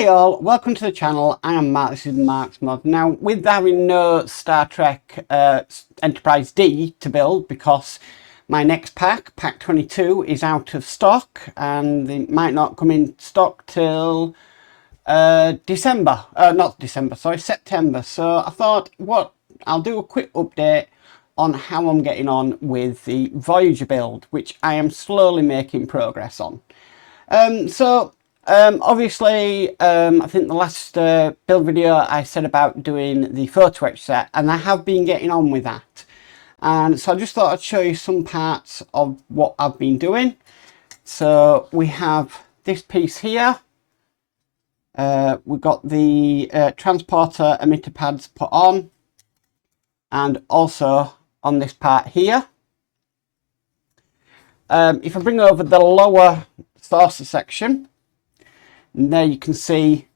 Hi all, welcome to the channel. I am Mark, this is Mark's Mod. Now, with having no Star Trek Enterprise D to build, because my next pack, Pack 22, is out of stock and it might not come in stock till September. So I thought, I'll do a quick update on how I'm getting on with the Voyager build, which I am slowly making progress on. Obviously, I think the last build video I said about doing the photo etch set, and I have been getting on with that. And so I just thought I'd show you some parts of what I've been doing. So we have this piece here. We've got the transporter emitter pads put on, and also on this part here. If I bring over the lower saucer section, and there you can see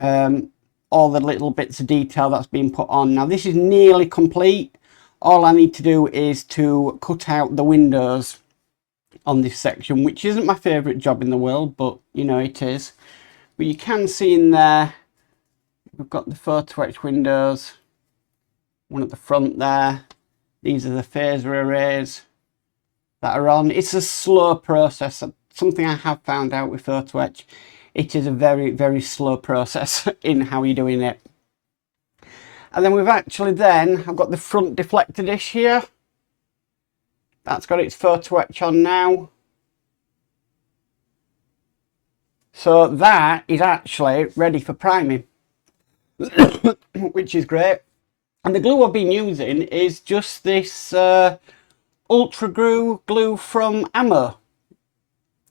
all the little bits of detail that's been put on. Now this is nearly complete. All I need to do is to cut out the windows on this section, which isn't my favourite job in the world, but you know it is. But you can see in there, we've got the photo etch windows, one at the front there. These are the phaser arrays that are on. It's a slow process, something I have found out with photo etch. It is a very, very slow process in how you're doing it. And then I've got the front deflector dish here. That's got its photo etch on now. So that is actually ready for priming, which is great. And the glue I've been using is just this ultra glue from Ammo.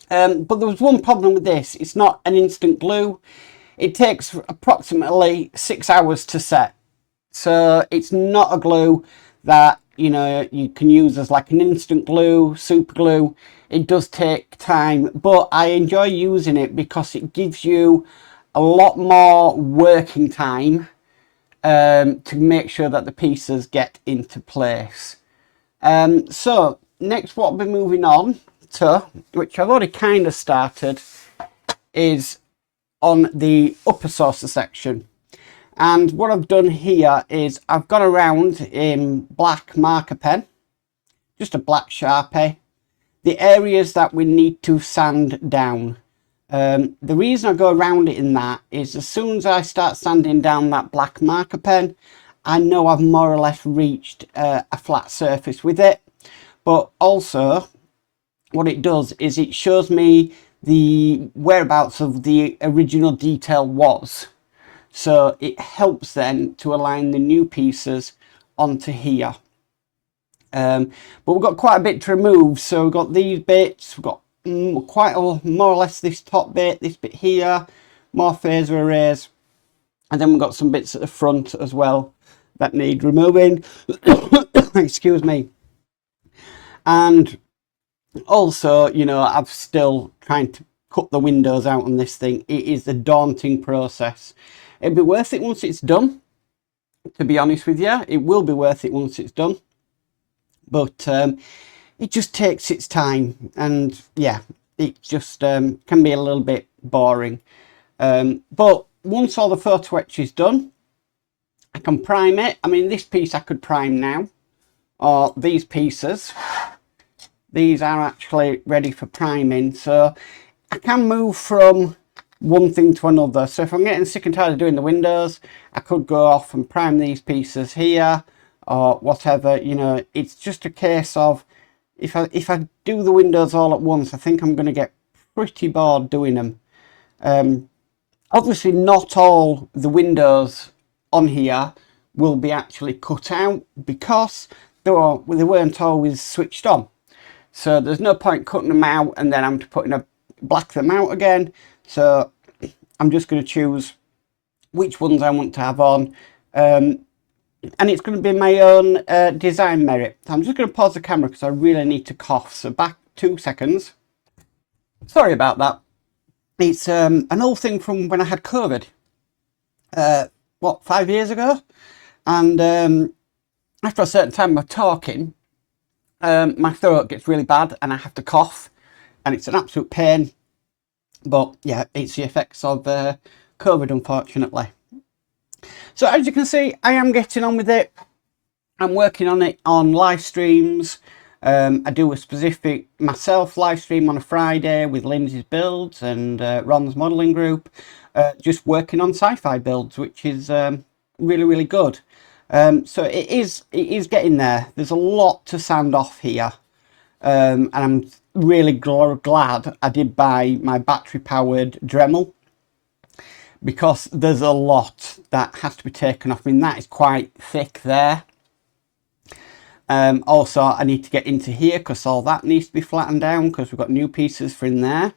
But there was one problem with this. It's not an instant glue. It takes approximately 6 hours to set. So it's not a glue that, you know, you can use as like an instant glue, super glue. It does take time, but I enjoy using it because it gives you a lot more working time to make sure that the pieces get into place. So next, what I'll be moving on to, which I've already kind of started, is on the upper saucer section. And what I've done here is I've gone around in black marker pen, just a black Sharpie, the areas that we need to sand down. The reason I go around it in that is as soon as I start sanding down that black marker pen, I know I've more or less reached a flat surface with it. But also what it does is it shows me the whereabouts of the original detail was. So it helps then to align the new pieces onto here. But we've got quite a bit to remove. So we've got these bits, we've got more or less this top bit, this bit here, more phaser arrays. And then we've got some bits at the front as well that need removing. Excuse me. And also, you know, I'm still trying to cut the windows out on this thing. It is a daunting process. It'll be worth it once it's done, to be honest with you. It will be worth it once it's done. But it just takes its time. And yeah, it just can be a little bit boring. But once all the photo etch is done, I can prime it. I mean, this piece I could prime now. Or these pieces. These are actually ready for priming, so I can move from one thing to another. So if I'm getting sick and tired of doing the windows, I could go off and prime these pieces here or whatever. You know, it's just a case of if I do the windows all at once, I think I'm going to get pretty bored doing them. Obviously not all the windows on here will be actually cut out because they weren't always switched on. So there's no point cutting them out and then I'm black them out again. So I'm just going to choose which ones I want to have on. And it's going to be my own design merit. So I'm just going to pause the camera because I really need to cough. So back 2 seconds. Sorry about that. It's an old thing from when I had COVID. 5 years ago? And after a certain time of talking, my throat gets really bad and I have to cough and it's an absolute pain. But yeah, it's the effects of COVID, unfortunately. So as you can see, I am getting on with it. I'm working on it on live streams. I do a specific myself live stream on a Friday with Lindsay's builds and Ron's modelling group, just working on sci-fi builds, which is really, really good. So it is getting there. There's a lot to sound off here, and I'm really glad I did buy my battery-powered Dremel, because there's a lot that has to be taken off. I mean, that is quite thick there. Also, I need to get into here because all that needs to be flattened down because we've got new pieces for in there.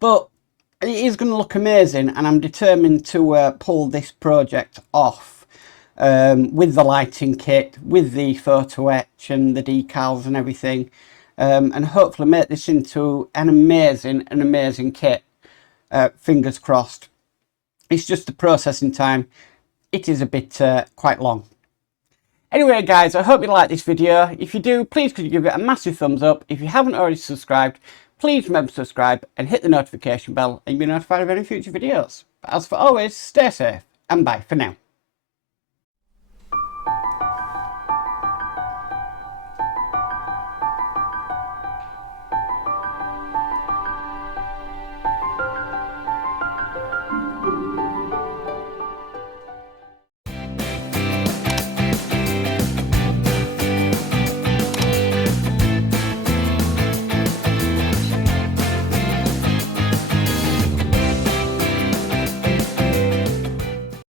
But it is going to look amazing, and I'm determined to pull this project off with the lighting kit, with the photo etch and the decals and everything, and hopefully make this into an amazing kit. Fingers crossed. It's just the processing time. It is a bit quite long. Anyway, guys, I hope you like this video. If you do, please could you give it a massive thumbs up. If you haven't already subscribed, please remember to subscribe and hit the notification bell and you'll be notified of any future videos. But as for always, stay safe and bye for now.